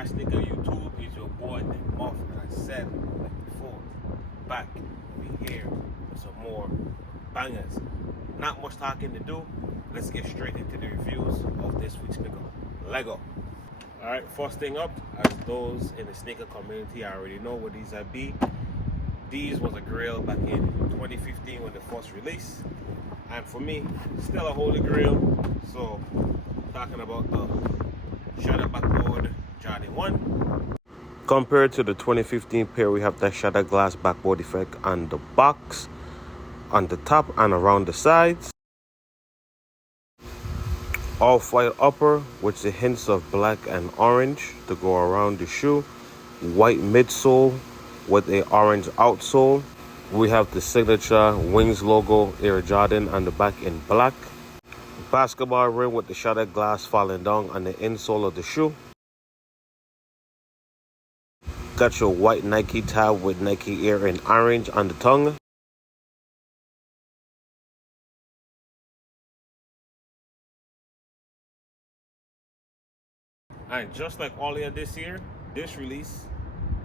my sneaker YouTube. It's your boy Nick Muff, and I said like before, back we here with some more bangers. Not much talking to do. Let's get straight into the reviews of this week's sneaker. Lego. Alright, first thing up, as those in the sneaker community I already know what these are be. These was a grail back in 2015 when they first released. And for me, still a holy grail. So talking about the Shadow Backboard Jordan 1. Compared to the 2015 pair, we have that Shadow Glass backboard effect on the box, on the top and around the sides. Off-white upper with the hints of black and orange to go around the shoe. White midsole with a orange outsole. We have the signature Wings logo Air Jordan on the back in black. Basketball rim with the Shattered Glass falling down on the insole of the shoe. Got your white Nike tab with Nike Air in orange on the tongue. And just like all of this year, this release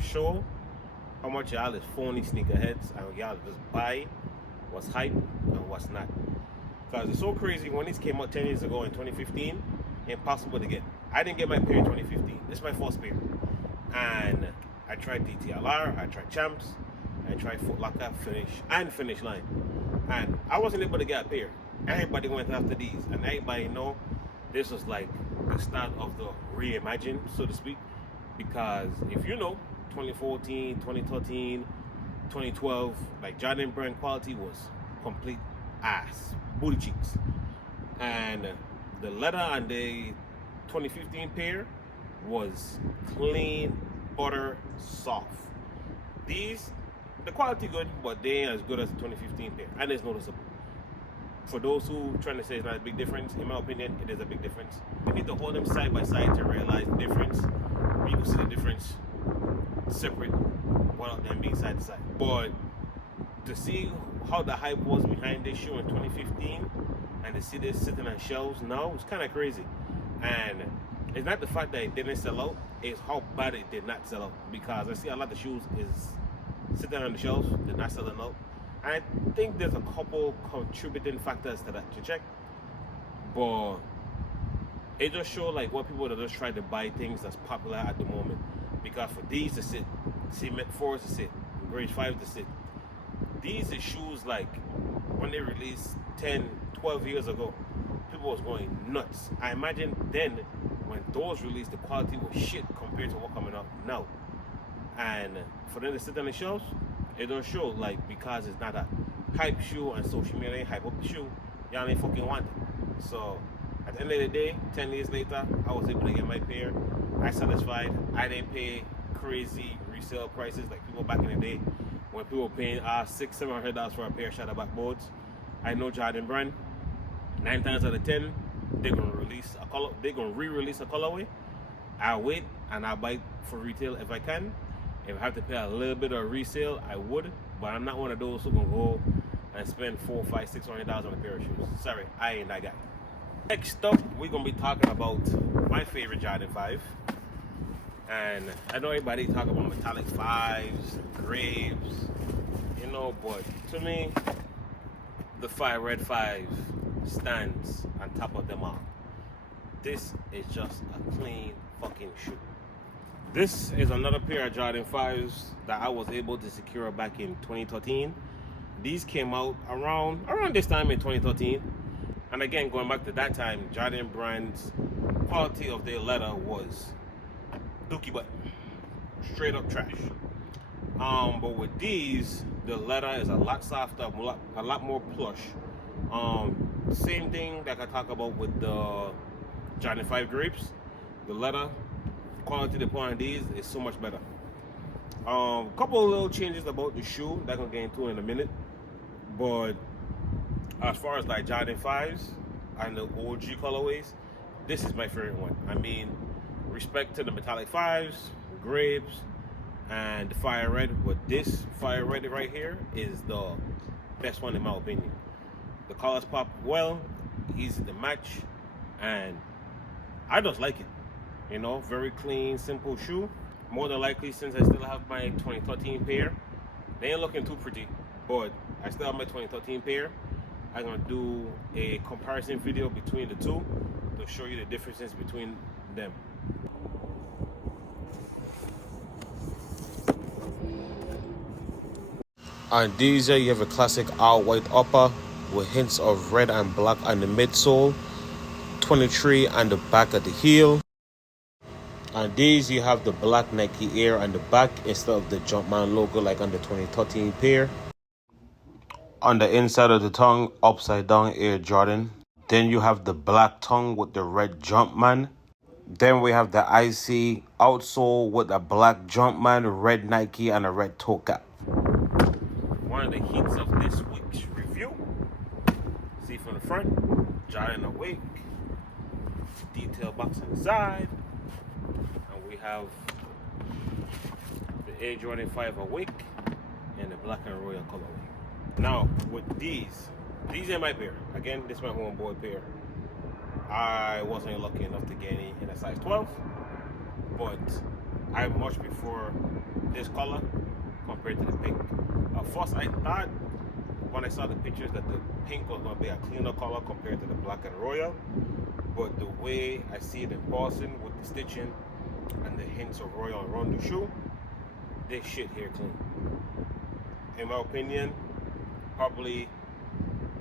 show how much y'all is phony sneakerheads and y'all just buy what's hype and what's not. Because it's so crazy, when these came out 10 years ago in 2015, impossible to get. I didn't get my pair in 2015. This is my first pair. And I tried DTLR, I tried Champs, I tried Foot Locker, Finish Line. And I wasn't able to get a pair. Everybody went after these, and everybody know this was like the start of the reimagine, so to speak. Because if you know, 2014, 2013, 2012, like Jordan brand quality was complete ass, booty cheeks. And the leather on the 2015 pair was clean, butter, soft. These, the quality good, but they ain't as good as the 2015 pair, and it's noticeable. For those who trying to say it's not a big difference, in my opinion, it is a big difference. You need to hold them side by side to realize the difference. You can see the difference separate without them being side to side. But to see how the hype was behind this shoe in 2015 and to see this sitting on shelves now, it's kind of crazy. And it's not the fact that it didn't sell out, it's how bad it did not sell out. Because I see a lot of shoes is sitting on the shelves, they're not selling out. And I think there's a couple contributing factors to that to check. But it just shows like what people that just try to buy things that's popular at the moment. Because for these to sit, Cement 4s to sit, Grade 5 to sit. These are shoes like when they released 10, 12 years ago, people was going nuts. I imagine then when those released, the quality was shit compared to what coming out now. And for them to sit on the shelves, it don't show like because it's not a hype shoe and social media ain't hype up the shoe, y'all ain't fucking want it. So at the end of the day, 10 years later, I was able to get my pair. I satisfied. I didn't pay crazy resale prices like people back in the day when people were paying $600-700 for a pair of Shadow Backboards. I know Jordan brand. 9 times out of 10, they're gonna release a color. They're gonna re-release a colorway. I'll wait and I'll buy for retail if I can. If I have to pay a little bit of resale, I would. But I'm not one of those who gonna go and spend $400, $500, $600 on a pair of shoes. Sorry, I ain't that guy. Next up, we're gonna be talking about my favorite Jordan 5. And I know everybody talk about metallic 5s, graves, you know, but to me, the Fire Red 5 stands on top of them all. This is just a clean fucking shoe. This is another pair of Jordan 5s that I was able to secure back in 2013. These came out around this time in 2013. And again, going back to that time, Jordan brand's quality of their leather was dookie butt. Straight up trash. But with these, the leather is a lot softer, a lot more plush. Same thing that I talk about with the Jordan 5 grapes. The leather quality they put on these is so much better. Couple of little changes about the shoe that I'm gonna get into in a minute. But as far as like Jordan 5s and the OG colorways, this is my favorite one. I mean, respect to the metallic 5s, grapes, and the Fire Red, but this Fire Red right here is the best one in my opinion. The colors pop well, easy to match, and I just like it. You know, very clean, simple shoe. More than likely, since I still have my 2013 pair, they ain't looking too pretty, but I still have my 2013 pair. I'm gonna do a comparison video between the two to show you the differences between them. On these, you have a classic all white upper with hints of red and black on the midsole, 23 on the back of the heel. On these, you have the black Nike Air on the back instead of the Jumpman logo like on the 2013 pair. On the inside of the tongue, upside down Air Jordan. Then you have the black tongue with the red Jumpman. Then we have the IC outsole with a black Jumpman, red Nike, and a red toe cap. One of the heats of this week's review. See from the front, Jordan awake, detail box on the side, and we have the Air Jordan 5 awake and the black and royal colorway. Now with these ain't my pair. Again, this is my homeboy pair. I wasn't lucky enough to get any in a size 12, but I much prefer this color compared to the pink. At first, I thought when I saw the pictures that the pink was going to be a cleaner color compared to the black and royal, but the way I see it in person with the stitching and the hints of royal around the shoe, this shit here clean. In my opinion, probably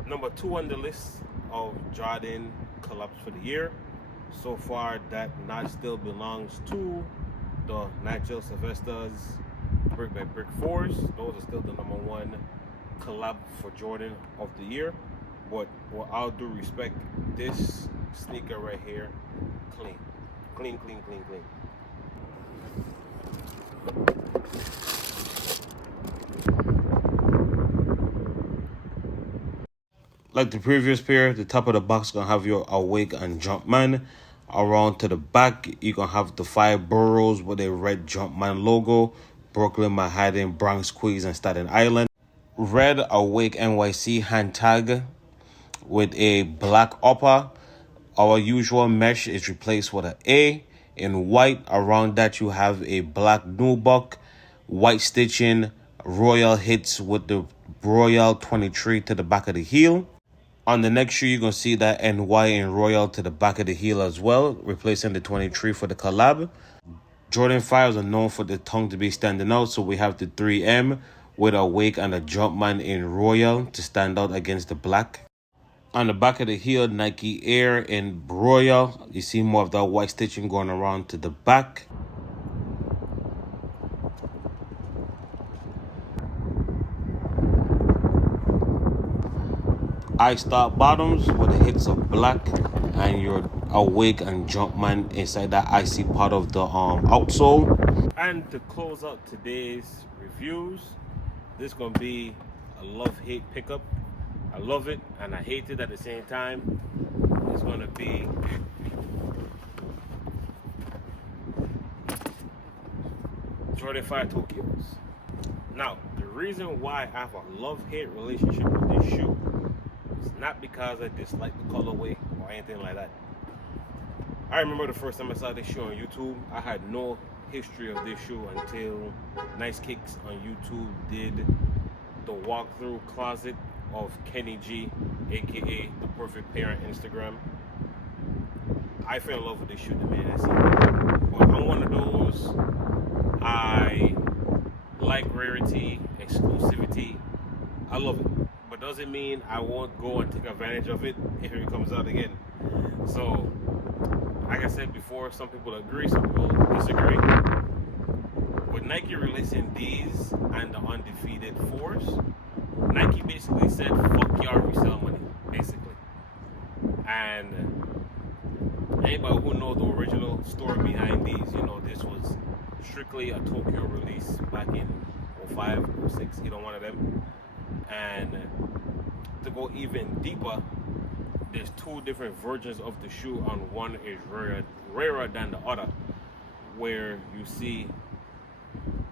number 2 on the list of Jordan collabs for the year. So far, that notch still belongs to the Nigel Sylvester's Brick by Brick 4s. Those are still the number 1 collab for Jordan of the year. But with all due respect, this sneaker right here, clean. Clean, clean, clean, clean. Like the previous pair, the top of the box gonna have your Awake and Jumpman. Around to the back, you're gonna have the 5 boroughs with a red Jumpman logo. Brooklyn, Manhattan, Bronx, Queens, and Staten Island. Red Awake NYC hand tag with a black upper. Our usual mesh is replaced with an A. In white, around that you have a black nubuck, white stitching, royal hits with the royal 23 to the back of the heel. On the next shoe, you're going to see that NY in royal to the back of the heel as well, replacing the 23 for the collab. Jordan 5s are known for the tongue to be standing out, so we have the 3M with a wake and a Jumpman in royal to stand out against the black. On the back of the heel, Nike Air in royal. You see more of that white stitching going around to the back. I-star bottoms with the hits of black and your Awake and Jumpman inside that icy part of the outsole. And to close out today's reviews, this is going to be a love-hate pickup. I love it and I hate it at the same time. It's going to be Jordan 5 Tokyos. Now, the reason why I have a love-hate relationship with this shoe is not because I dislike the colorway or anything like that. I remember the first time I saw this shoe on YouTube. I had no history of this shoe until Nice Kicks on YouTube did the walkthrough closet of Kenny G, aka The Perfect Pair on Instagram. I fell in love with this shoe the minute I seen it. But I'm one of those, I like rarity, exclusivity. I love it. But doesn't mean I won't go and take advantage of it if it comes out again. So, like I said before, some people agree, some people disagree. With Nike releasing these and the undefeated 4s, Nike basically said, fuck y'all resale money, basically. And anybody who knows the original story behind these, you know, this was strictly a Tokyo release back in 05, 06, either one of them. And to go even deeper, there's 2 different versions of the shoe, and one is rarer than the other, where you see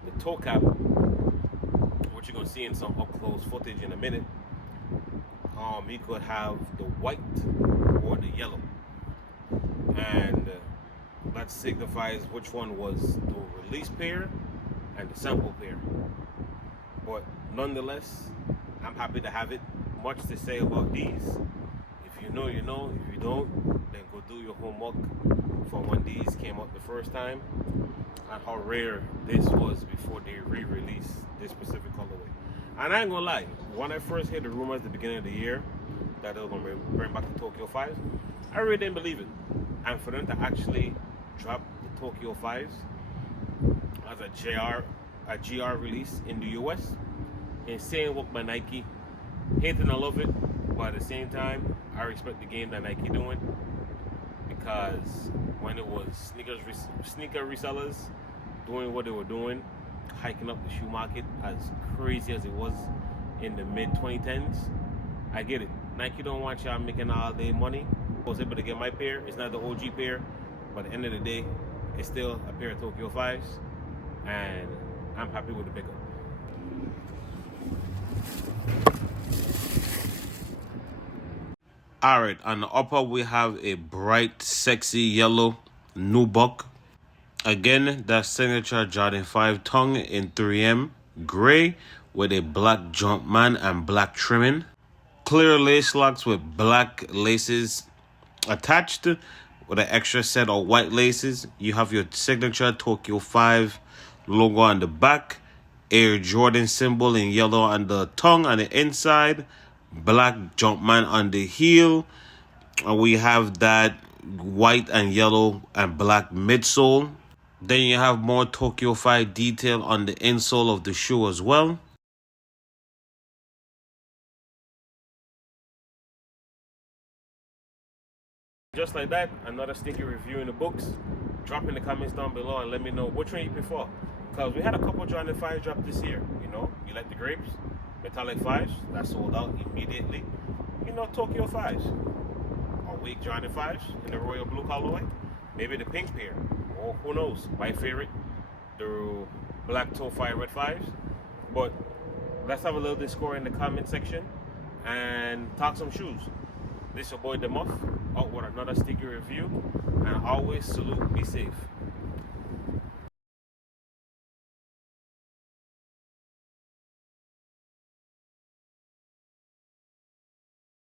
the toe cap, which you're gonna see in some up close footage in a minute. You could have the white or the yellow, and that signifies which one was the release pair and the sample pair. But nonetheless, I'm happy to have it. Much to say about these. If you know, you know. If you don't, then go do your homework for when these came out the first time and how rare this was before they re-released this specific colorway. And I ain't gonna lie, when I first heard the rumors at the beginning of the year that they were gonna bring back the Tokyo 5s, I really didn't believe it. And for them to actually drop the Tokyo 5s as a GR release in the US, insane work by Nike. Hating, I love it, but at the same time, I respect the game that Nike doing, because when it was sneaker resellers doing what they were doing, hiking up the shoe market as crazy as it was in the mid 2010s, I get it. Nike don't want y'all making all day money. I was able to get my pair. It's not the OG pair, but at the end of the day, it's still a pair of Tokyo 5s, and I'm happy with the pickup. Alright, on the upper we have a bright, sexy yellow nubuck. Again, that signature Jordan 5 tongue in 3M gray with a black Jumpman and black trimming. Clear lace locks with black laces attached with an extra set of white laces. You have your signature Tokyo 5 logo on the back, Air Jordan symbol in yellow on the tongue on the inside, black Jumpman on the heel, and we have that white and yellow and black midsole. Then you have more Tokyo 5 detail on the insole of the shoe as well. Just like that, another sticky review in the books. Drop in the comments down below and let me know which one you prefer. Because we had a couple Jordan 5s drop this year, you know. You like the grapes, metallic 5s, that sold out immediately. You know, Tokyo 5s. Or weak Jordan 5s in the royal blue colorway. Maybe the pink pair. Or who knows, my favorite, the black toe 5 red 5s. But let's have a little discord in the comment section and talk some shoes. This your boy Demuff, out with another sticky review, and always salute, be safe.